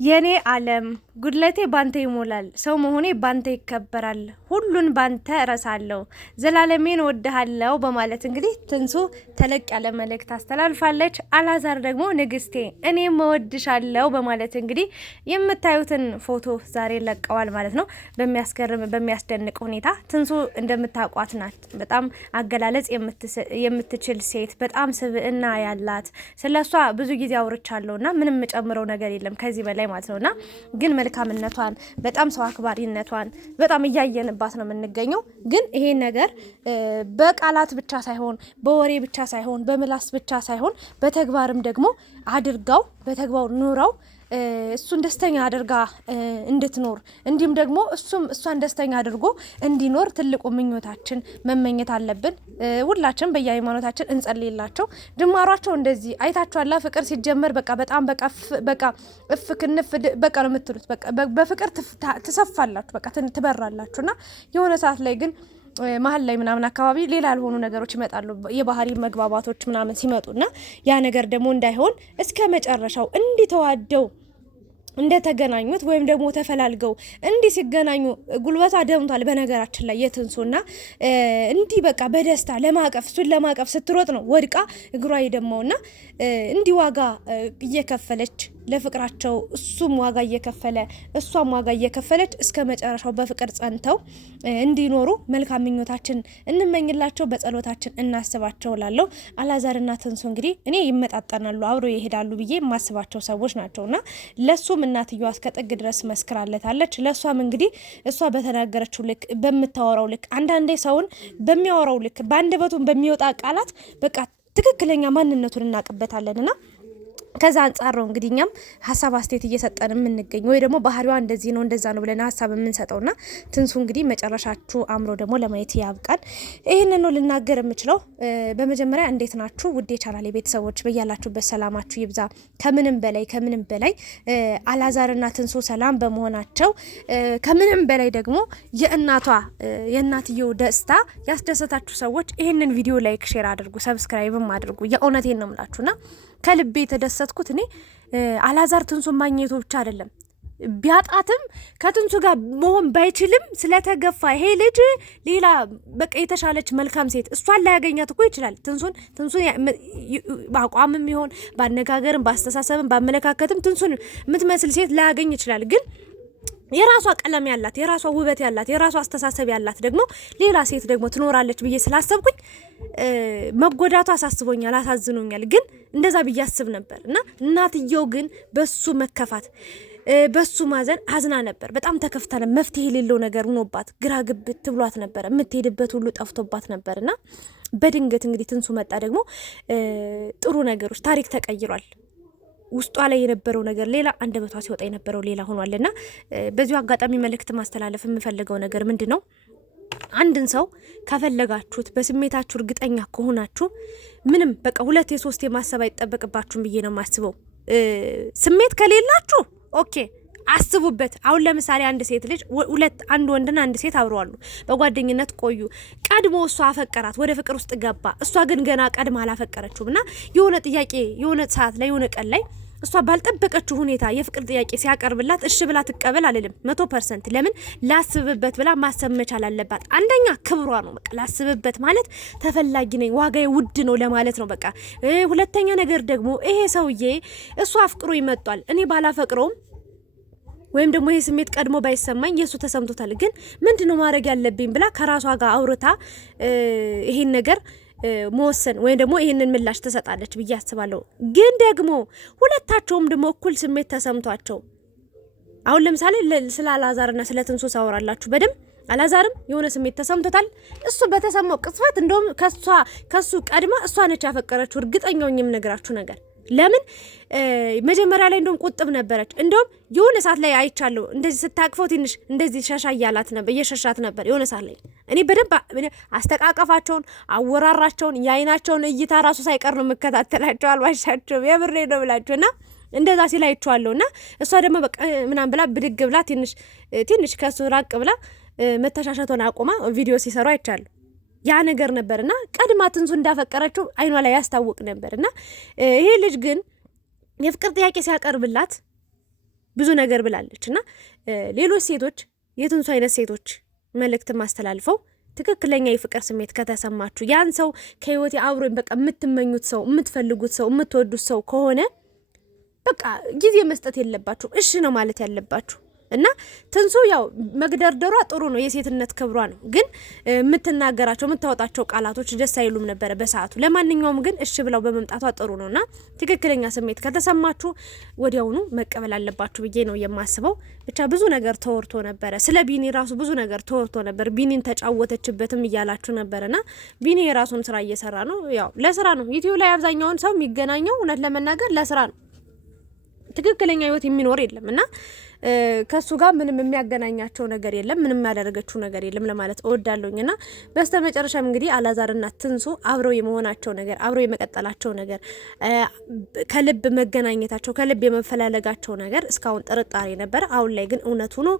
የኔ ዓለም ጉድለቴ ባንተ ይሞላል፣ ሰው መሆኔ ባንተ ይከበራል፣ ሁሉን ባንተ እረሳለሁ፣ ዘላለሜን ወድሃለሁ በማለት እንግዲህ ትንሱ ተለቅ ያለ መልእክት አስተላልፋለች። አላዛር ደግሞ ንግስቴ እኔም እወድሻለሁ በማለት እንግዲህ የምታዩትን ፎቶ ዛሬ ለቀዋል ማለት ነው። በሚያስገርም በሚያስደንቅ ሁኔታ ትንሱ እንደምታውቋት ናት። በጣም አገላለጽ የምትችል ሴት፣ በጣም ስብዕና ያላት፣ ስለሷ ብዙ ጊዜ አውርቻለሁና ምንም ጨምረው ነገር የለም ከዚህ በላይ ማለት ነውና ግን መልካምነቷን በጣም ሰው አክባሪነቷን በጣም እያየንባት ነው የምንገኘው። ግን ይሄ ነገር በቃላት ብቻ ሳይሆን በወሬ ብቻ ሳይሆን በምላስ ብቻ ሳይሆን በተግባርም ደግሞ አድርጋው በተግባር ኑራው እሱን ደስተኛ አድርጋ እንድትኖር እንዲሁም ደግሞ እሱም እሷን ደስተኛ አድርጎ እንዲኖር ትልቁ ምኞታችን መመኘት አለብን። ሁላችን በየሃይማኖታችን እንጸልይላቸው። ድማሯቸው እንደዚህ አይታችኋላ። ፍቅር ሲጀመር በቃ እፍ ክንፍ በቃ ነው የምትሉት። በቃ በፍቅር ትሰፋላችሁ፣ በቃ ትበራላችሁና የሆነ ሰዓት ላይ ግን መሀል ላይ ምናምን አካባቢ ሌላ ያልሆኑ ነገሮች ይመጣሉ። የባህሪ መግባባቶች ምናምን ሲመጡና ያ ነገር ደግሞ እንዳይሆን እስከ መጨረሻው እንዲተዋደው እንደተገናኙት ወይም ደግሞ ተፈላልገው እንዲህ ሲገናኙ ጉልበቷ ደምቷል። በነገራችን ላይ የትንሱና እንዲህ በቃ በደስታ ለማቀፍ እሱን ለማቀፍ ስትሮጥ ነው ወድቃ እግሯ ይደማውና እንዲህ ዋጋ እየከፈለች ለፍቅራቸው እሱም ዋጋ እየከፈለ እሷም ዋጋ እየከፈለች እስከ መጨረሻው በፍቅር ጸንተው እንዲኖሩ መልካም ምኞታችን እንመኝላቸው፣ በጸሎታችን እናስባቸው ላለው አላዛርና ትንሱ እንግዲህ እኔ ይመጣጠናሉ፣ አብሮ ይሄዳሉ ብዬ የማስባቸው ሰዎች ናቸውና ለሱም እናትየዋ እስከ ጥግ ድረስ መስክራለታለች። ለሷም እንግዲህ እሷ በተናገረችው ልክ በምታወራው ልክ አንዳንዴ ሰውን በሚያወራው ልክ በአንደበቱን በሚወጣ ቃላት በቃ ትክክለኛ ማንነቱን እናውቅበታለንና ከዛ አንጻር ነው እንግዲህ እኛም ሀሳብ አስተያየት እየሰጠን የምንገኝ ወይ ደግሞ ባህሪዋ እንደዚህ ነው እንደዛ ነው ብለን ሀሳብ የምንሰጠውና ትንሱ እንግዲህ መጨረሻችሁ አምሮ ደግሞ ለማየት ያብቃል። ይህንን ነው ልናገር የምችለው። በመጀመሪያ እንዴት ናችሁ ውድ የቻናሌ ቤተሰቦች? በያላችሁበት ሰላማችሁ ይብዛ። ከምንም በላይ አላዛርና ትንሱ ሰላም በመሆናቸው ከምንም በላይ ደግሞ የእናትየው ደስታ ያስደሰታችሁ ሰዎች ይህንን ቪዲዮ ላይክ፣ ሼር አድርጉ፣ ሰብስክራይብም አድርጉ። የእውነቴን ነው የምላችሁና ከልቤ የተደሰትኩት እኔ አላዛር ትንሱን ማግኘቱ ብቻ አይደለም፣ ቢያጣትም ከትንሱ ጋር መሆን ባይችልም ስለተገፋ ይሄ ልጅ ሌላ በቃ የተሻለች መልካም ሴት እሷን ላያገኛት እኮ ይችላል። ትንሱን በአቋምም ይሆን በአነጋገርም በአስተሳሰብም በአመለካከትም ትንሱን የምትመስል ሴት ላያገኝ ይችላል። ግን የራሷ ቀለም ያላት የራሷ ውበት ያላት የራሷ አስተሳሰብ ያላት ደግሞ ሌላ ሴት ደግሞ ትኖራለች ብዬ ስላሰብኩኝ መጎዳቱ አሳስቦኛል፣ አሳዝኖኛል። ግን እንደዛ ብዬ አስብ ነበር እና እናትየው ግን በሱ መከፋት በሱ ማዘን አዝና ነበር። በጣም ተከፍታ ነበር። መፍትሄ የሌለው ነገር ሆኖባት ግራ ግብት ብሏት ነበር። የምትሄድበት ሁሉ ጠፍቶባት ነበርና በድንገት እንግዲህ ትንሱ መጣ። ደግሞ ጥሩ ነገሮች ታሪክ ተቀይሯል። ውስጧ ላይ የነበረው ነገር ሌላ፣ አንደበቷ ሲወጣ የነበረው ሌላ ሆኗልና በዚሁ አጋጣሚ መልእክት ማስተላለፍ የምፈልገው ነገር ምንድነው? አንድን ሰው ከፈለጋችሁት በስሜታችሁ እርግጠኛ ከሆናችሁ ምንም በቃ ሁለት የሶስት የማሰብ አይጠበቅባችሁም ብዬ ነው የማስበው። ስሜት ከሌላችሁ ኦኬ አስቡበት። አሁን ለምሳሌ አንድ ሴት ልጅ አንድ ወንድና አንድ ሴት አብረዋሉ፣ በጓደኝነት ቆዩ። ቀድሞ እሷ አፈቀራት፣ ወደ ፍቅር ውስጥ ገባ። እሷ ግን ገና ቀድማ አላፈቀረችውም እና የሆነ ጥያቄ የሆነ ሰዓት ላይ የሆነ ቀን ላይ እሷ ባልጠበቀችው ሁኔታ የፍቅር ጥያቄ ሲያቀርብላት እሺ ብላ ትቀበል አልልም 100%። ለምን ላስብበት ብላ ማሰብ መቻል አለባት። አንደኛ ክብሯ ነው። በቃ ላስብበት ማለት ተፈላጊ ነኝ፣ ዋጋዬ ውድ ነው ለማለት ነው በቃ። ሁለተኛ ነገር ደግሞ ይሄ ሰውዬ እሷ አፍቅሮ ይመጣል፣ እኔ ባላፈቅረውም ወይም ደግሞ ይሄ ስሜት ቀድሞ ባይሰማኝ የሱ ተሰምቶታል። ግን ምንድነው ማድረግ ያለብኝ ብላ ከራሷ ጋር አውርታ ይሄን ነገር መወሰን ወይም ደግሞ ይሄንን ምላሽ ትሰጣለች ብዬ አስባለሁ። ግን ደግሞ ሁለታቸውም ደግሞ እኩል ስሜት ተሰምቷቸው አሁን ለምሳሌ ስለ አላዛርና ስለ ትንሱ ሳወራላችሁ በደም አላዛርም የሆነ ስሜት ተሰምቶታል። እሱ በተሰማው ቅጽበት እንደውም ከሱ ቀድማ እሷ ነች ያፈቀረችው። እርግጠኛው የምነግራችሁ ነገር ለምን መጀመሪያ ላይ እንደውም ቁጥብ ነበረች። እንደውም የሆነ ሰዓት ላይ አይቻለሁ እንደዚህ ስታቅፈው ትንሽ እንደዚህ ሸሻ እያላት ነበር፣ እየሸሻት ነበር የሆነ ሰዓት ላይ። እኔ በደንብ አስተቃቀፋቸውን፣ አወራራቸውን፣ የአይናቸውን እይታ ራሱ ሳይቀር ነው የምከታተላቸው። አልባሻቸው የብሬ ነው ብላችሁና እንደዛ ሲል አይቼዋለሁና እሷ ደግሞ በቃ ምናምን ብላ ብድግ ብላ ትንሽ ከሱ ራቅ ብላ መተሻሻቷን አቆማ ቪዲዮ ሲሰሩ አይቻለሁ። ያ ነገር ነበርና ቀድማ ትንሱ እንዳፈቀረችው አይኗ ላይ ያስታውቅ ነበርና ይሄ ልጅ ግን የፍቅር ጥያቄ ሲያቀርብላት ብዙ ነገር ብላለችና ሌሎች ሴቶች የትንሱ አይነት ሴቶች መልእክት ማስተላልፈው ትክክለኛ የፍቅር ስሜት ከተሰማችሁ ያን ሰው ከህይወቴ አብሮኝ በቃ የምትመኙት ሰው የምትፈልጉት ሰው የምትወዱት ሰው ከሆነ በቃ ጊዜ መስጠት የለባችሁ እሺ ነው ማለት ያለባችሁ። እና ትንሱ ያው መግደርደሯ ጥሩ ነው የሴትነት ክብሯ ነው ግን የምትናገራቸው የምታወጣቸው ቃላቶች ደስ አይሉም ነበር በሰዓቱ። ለማንኛውም ግን እሺ ብለው በመምጣቷ ጥሩ ነውና ትክክለኛ ስሜት ከተሰማችሁ ወዲያውኑ መቀበል አለባችሁ ብዬ ነው የማስበው። ብቻ ብዙ ነገር ተወርቶ ነበር ስለ ቢኒ ራሱ ብዙ ነገር ተወርቶ ነበር። ቢኒን ተጫወተችበትም እያላችሁ ነበርና ቢኒ የራሱን ስራ እየሰራ ነው። ያው ለስራ ነው ዩቲዩብ ላይ አብዛኛውን ሰው የሚገናኘው እውነት ለመናገር ለስራ ነው። ትክክለኛ ህይወት የሚኖር የለምና ከሱ ጋር ምንም የሚያገናኛቸው ነገር የለም፣ ምንም ያደረገችው ነገር የለም ለማለት እወዳለሁኝና በስተመጨረሻም እንግዲህ አላዛርና ትንሱ አብረው የመሆናቸው ነገር አብረው የመቀጠላቸው ነገር ከልብ መገናኘታቸው ከልብ የመፈላለጋቸው ነገር እስካሁን ጥርጣሬ ነበር። አሁን ላይ ግን እውነት ሆኖ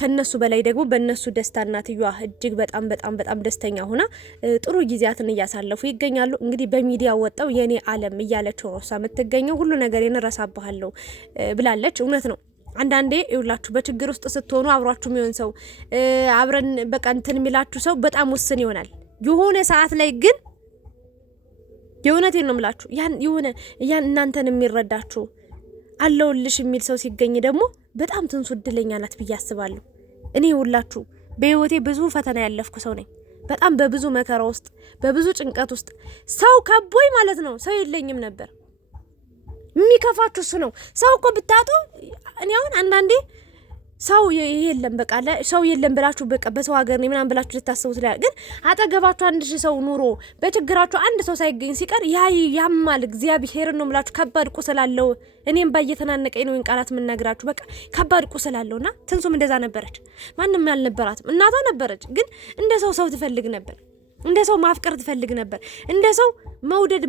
ከነሱ በላይ ደግሞ በእነሱ ደስታ እናትየዋ እጅግ በጣም በጣም በጣም ደስተኛ ሆና ጥሩ ጊዜያትን እያሳለፉ ይገኛሉ። እንግዲህ በሚዲያ ወጣው የኔ ዓለም እያለችው ነው እሷ የምትገኘው። ሁሉ ነገር እረሳብሃለሁ ብላለች። እውነት ነው። አንዳንዴ ይውላችሁ በችግር ውስጥ ስትሆኑ አብሯችሁ የሚሆን ሰው አብረን በቃ እንትን የሚላችሁ ሰው በጣም ውስን ይሆናል። የሆነ ሰዓት ላይ ግን የእውነቴን ነው የምላችሁ ያን እናንተን የሚረዳችሁ አለውልሽ የሚል ሰው ሲገኝ ደግሞ በጣም ትንሱ እድለኛ ናት ብዬ አስባለሁ። እኔ ይውላችሁ በህይወቴ ብዙ ፈተና ያለፍኩ ሰው ነኝ። በጣም በብዙ መከራ ውስጥ በብዙ ጭንቀት ውስጥ ሰው ከቦይ ማለት ነው ሰው የለኝም ነበር። የሚከፋችሁ እሱ ነው። ሰው እኮ ብታጡ እኔ አሁን አንዳንዴ ሰው የለም በቃ ሰው የለም ብላችሁ በቃ በሰው ሀገር ነው ምናምን ብላችሁ ልታስቡት ላይ ግን አጠገባችሁ አንድ ሺህ ሰው ኑሮ በችግራችሁ አንድ ሰው ሳይገኝ ሲቀር ያማል። እግዚአብሔር ነው የምላችሁ ከባድ ቁስል አለው። እኔም ባየተናነቀኝ ነው ቃላት የምናግራችሁ በቃ ከባድ ቁስል አለውና ትንሱም እንደዛ ነበረች። ማንም ያልነበራትም እናቷ ነበረች ግን እንደ ሰው ትፈልግ ነበር። እንደ ሰው ማፍቀር ትፈልግ ነበር። እንደ ሰው መወደድ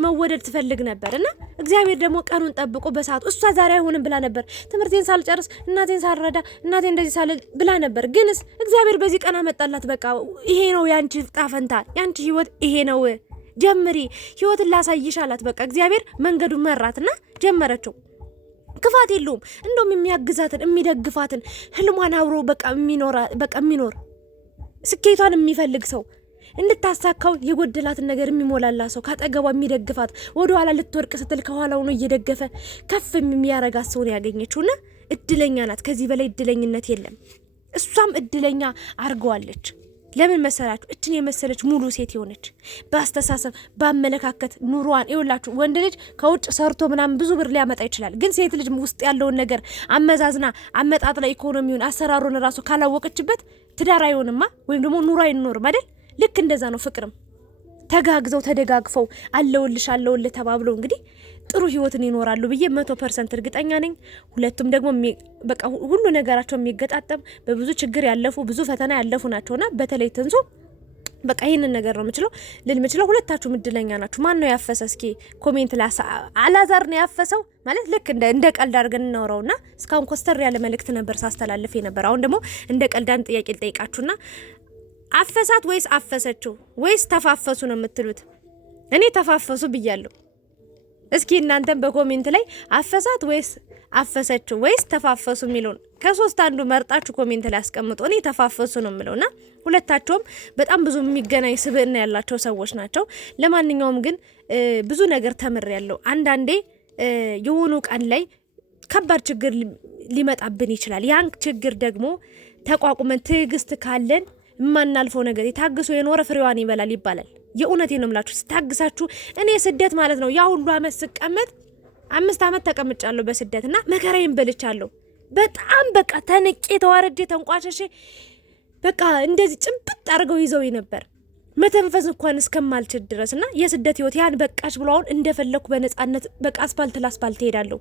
ትፈልግ ነበር። እና እግዚአብሔር ደግሞ ቀኑን ጠብቆ በሰዓቱ እሷ ዛሬ አይሆንም ብላ ነበር። ትምህርቴን ሳልጨርስ እናቴን ሳልረዳ እናቴን እንደዚህ ሳል ብላ ነበር። ግንስ እግዚአብሔር በዚህ ቀን አመጣላት። በቃ ይሄ ነው ያንቺ ጣፈንታ፣ ያንቺ ህይወት ይሄ ነው፣ ጀምሪ፣ ህይወትን ላሳይሽ አላት። በቃ እግዚአብሔር መንገዱን መራትና ጀመረችው። ክፋት የለውም እንደውም የሚያግዛትን የሚደግፋትን ህልሟን አብሮ በቃ የሚኖር ስኬቷን የሚፈልግ ሰው እንድታሳካው የጎደላትን ነገር የሚሞላላ ሰው ካጠገቧ የሚደግፋት ወደ ኋላ ልትወርቅ ስትል ከኋላ ሆኖ እየደገፈ ከፍ የሚያረጋት ሰው ያገኘችውና እድለኛ ናት። ከዚህ በላይ እድለኝነት የለም። እሷም እድለኛ አርገዋለች። ለምን መሰላችሁ? እችን የመሰለች ሙሉ ሴት የሆነች በአስተሳሰብ በአመለካከት ኑሯን ይውላችሁ። ወንድ ልጅ ከውጭ ሰርቶ ምናምን ብዙ ብር ሊያመጣ ይችላል። ግን ሴት ልጅ ውስጥ ያለውን ነገር አመዛዝና አመጣጥላ ኢኮኖሚውን አሰራሩን ራሱ ካላወቀችበት ትዳር አይሆንማ ወይም ደግሞ ኑሮ አይኖርም አይደል? ልክ እንደዛ ነው። ፍቅርም ተጋግዘው ተደጋግፈው አለውልሽ ተባብለው እንግዲህ ጥሩ ህይወትን ይኖራሉ ብዬ 100% እርግጠኛ ነኝ። ሁለቱም ደግሞ በቃ ሁሉ ነገራቸው የሚገጣጠም በብዙ ችግር ያለፉ ብዙ ፈተና ያለፉ ናቸውና በተለይ ትንሱ በቃ ይሄንን ነገር ነው ልምችለው። ሁለታችሁ እድለኛ ናችሁ። ማን ነው ያፈሰ? እስኪ ኮሜንት ላይ አላዛር ነው ያፈሰው ማለት ልክ እንደ ቀልድ አድርገን እናወራውና እስካሁን ኮስተር ያለ መልእክት ነበር ሳስተላልፍ ነበር። አሁን ደግሞ እንደ ቀልዳን ጥያቄ ልጠይቃችሁና አፈሳት ወይስ አፈሰችው ወይስ ተፋፈሱ ነው የምትሉት? እኔ ተፋፈሱ ብያለሁ። እስኪ እናንተም በኮሜንት ላይ አፈሳት ወይስ አፈሰችው ወይስ ተፋፈሱ የሚለውን ከሶስት አንዱ መርጣችሁ ኮሜንት ላይ አስቀምጡ። እኔ ተፋፈሱ ነው የምለውና ሁለታቸውም በጣም ብዙ የሚገናኝ ስብዕና ያላቸው ሰዎች ናቸው። ለማንኛውም ግን ብዙ ነገር ተምሬያለሁ። አንዳንዴ የሆኑ ቀን ላይ ከባድ ችግር ሊመጣብን ይችላል። ያን ችግር ደግሞ ተቋቁመን ትዕግስት ካለን የማናልፈው ነገር የታግሶ የኖረ ፍሬዋን ይበላል ይባላል። የእውነቴን ነው የምላችሁ። ስታግሳችሁ እኔ ስደት ማለት ነው ያ ሁሉ አመት ስቀመጥ 5 አመት ተቀምጫለሁ በስደትና መከራዬን በልቻለሁ። በጣም በቃ ተንቄ ተዋረዴ ተንቋሸሼ በቃ እንደዚህ ጭምብጥ አድርገው ይዘውኝ ነበር መተንፈስ እንኳን እስከማልችል ድረስና የስደት ህይወት ያን በቃሽ ብሎ አሁን እንደፈለኩ በነጻነት በቃ አስፋልት ላስፋልት ሄዳለሁ።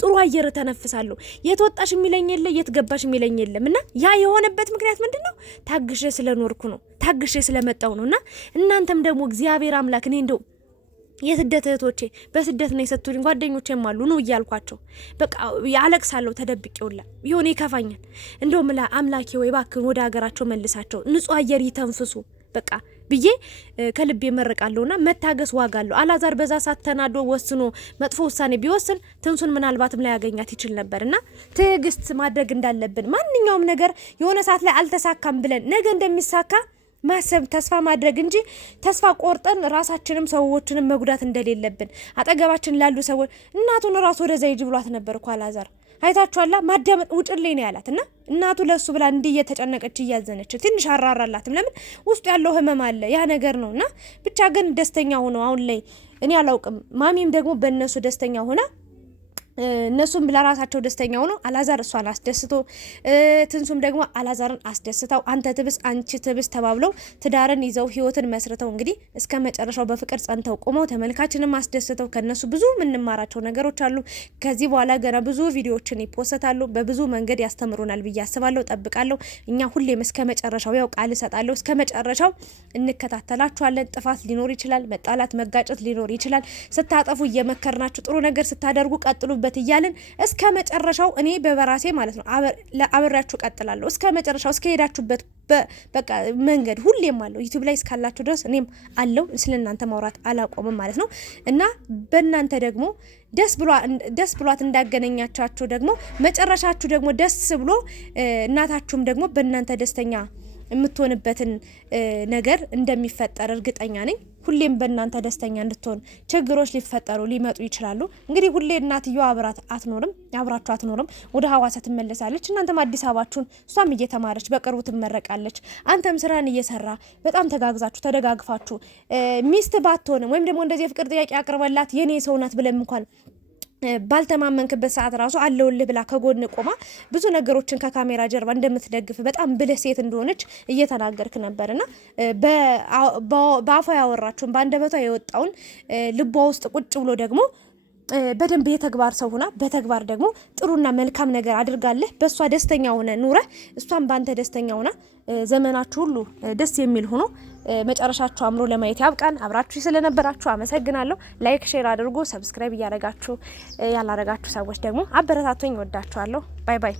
ጥሩ አየር ተነፍሳለሁ። የተወጣሽ የሚለኝ የለ የተገባሽ የሚለኝ የለምና ያ የሆነበት ምክንያት ምንድነው? ታግሼ ስለኖርኩ ነው። ታግሼ ስለመጣው ነውና እናንተም ደግሞ እግዚአብሔር አምላክ እኔ እንደው የስደት እህቶቼ በስደት ነው የሰጡኝ ጓደኞቼም አሉ ነው እያልኳቸው በቃ ያለቅሳለሁ ተደብቄውላ ይሆነ ይከፋኛል። እንደውም አምላኬ ወይ ባክን ወደ ሀገራቸው መልሳቸው ንጹህ አየር ይተንፍሱ። በቃ ብዬ ከልቤ መርቃለሁና መታገስ ዋጋ አለው። አላዛር በዛ ሰዓት ተናዶ ወስኖ መጥፎ ውሳኔ ቢወስን ትንሱን ምናልባትም ላይ ያገኛት ይችል ነበርና ትዕግስት ማድረግ እንዳለብን ማንኛውም ነገር የሆነ ሰዓት ላይ አልተሳካም ብለን ነገ እንደሚሳካ ማሰብ ተስፋ ማድረግ እንጂ ተስፋ ቆርጠን ራሳችንም ሰዎችንም መጉዳት እንደሌለብን አጠገባችን ላሉ ሰዎች እናቱን ራስ ወደዛ ይጅ ብሏት ነበር እኮ አላዛር አይታችኋላ ማዳመጥ ውጭልኝ ነው ያላትና እናቱ ለሱ ብላ እንዲህ እየተጨነቀች እያዘነች ትንሽ አራራላትም ለምን ውስጡ ያለው ህመም አለ ያ ነገር ነውና ብቻ ግን ደስተኛ ሆኖ አሁን ላይ እኔ አላውቅም ማሚም ደግሞ በእነሱ ደስተኛ ሆና እነሱም ለራሳቸው ደስተኛ ሆኖ አላዛር እሷን አስደስቶ ትንሱም ደግሞ አላዛርን አስደስታው አንተ ትብስ አንቺ ትብስ ተባብለው ትዳርን ይዘው ህይወትን መስርተው እንግዲህ እስከ መጨረሻው በፍቅር ጸንተው ቆመው ተመልካችንም አስደስተው ከነሱ ብዙ የምንማራቸው ነገሮች አሉ። ከዚህ በኋላ ገና ብዙ ቪዲዮዎችን ይፖስታሉ። በብዙ መንገድ ያስተምሩናል ብዬ አስባለሁ፣ ጠብቃለሁ። እኛ ሁሌም እስከ መጨረሻው ያው ቃል እሰጣለሁ እስከ መጨረሻው እንከታተላችኋለን። ጥፋት ሊኖር ይችላል፣ መጣላት መጋጨት ሊኖር ይችላል። ስታጠፉ እየመከርናችሁ ጥሩ ነገር ስታደርጉ ቀጥሉ እያለን እስከ መጨረሻው እኔ በበራሴ ማለት ነው አብሬያችሁ ቀጥላለሁ እስከ መጨረሻው እስከ ሄዳችሁበት በቃ መንገድ ሁሌም አለው ዩቲዩብ ላይ እስካላችሁ ድረስ እኔም አለው ስለናንተ ማውራት አላቆምም ማለት ነው። እና በእናንተ ደግሞ ደስ ብሏት እንዳገናኛቻችሁ ደግሞ መጨረሻችሁ ደግሞ ደስ ብሎ እናታችሁም ደግሞ በእናንተ ደስተኛ የምትሆንበትን ነገር እንደሚፈጠር እርግጠኛ ነኝ። ሁሌም በእናንተ ደስተኛ እንድትሆን ችግሮች ሊፈጠሩ ሊመጡ ይችላሉ። እንግዲህ ሁሌ እናትየው አብራችሁ አትኖርም፣ ወደ ሐዋሳ ትመለሳለች። እናንተም አዲስ አበባችሁን እሷም እየተማረች በቅርቡ ትመረቃለች። አንተም ስራን እየሰራ በጣም ተጋግዛችሁ ተደጋግፋችሁ ሚስት ባትሆንም ወይም ደግሞ እንደዚህ የፍቅር ጥያቄ አቅርበላት የኔ ሰው ናት ብለም እንኳን ባልተማመንክበት ሰዓት ራሱ አለውልህ ብላ ከጎን ቆማ ብዙ ነገሮችን ከካሜራ ጀርባ እንደምትደግፍ በጣም ብልህ ሴት እንደሆነች እየተናገርክ ነበርና በአፏ ያወራችውን በአንደበቷ የወጣውን ልቧ ውስጥ ቁጭ ብሎ ደግሞ በደንብ የተግባር ሰው ሆና በተግባር ደግሞ ጥሩና መልካም ነገር አድርጋለህ በእሷ ደስተኛ ሆነ ኑረ እሷም ባንተ ደስተኛ ሆና ዘመናችሁ ሁሉ ደስ የሚል ሆኖ መጨረሻችሁ አምሮ ለማየት ያብቃን። አብራችሁ ስለነበራችሁ አመሰግናለሁ። ላይክ ሼር አድርጉ። ሰብስክራይብ ያላረጋችሁ ሰዎች ደግሞ አበረታቱኝ። ወዳችኋለሁ። ባይ ባይ።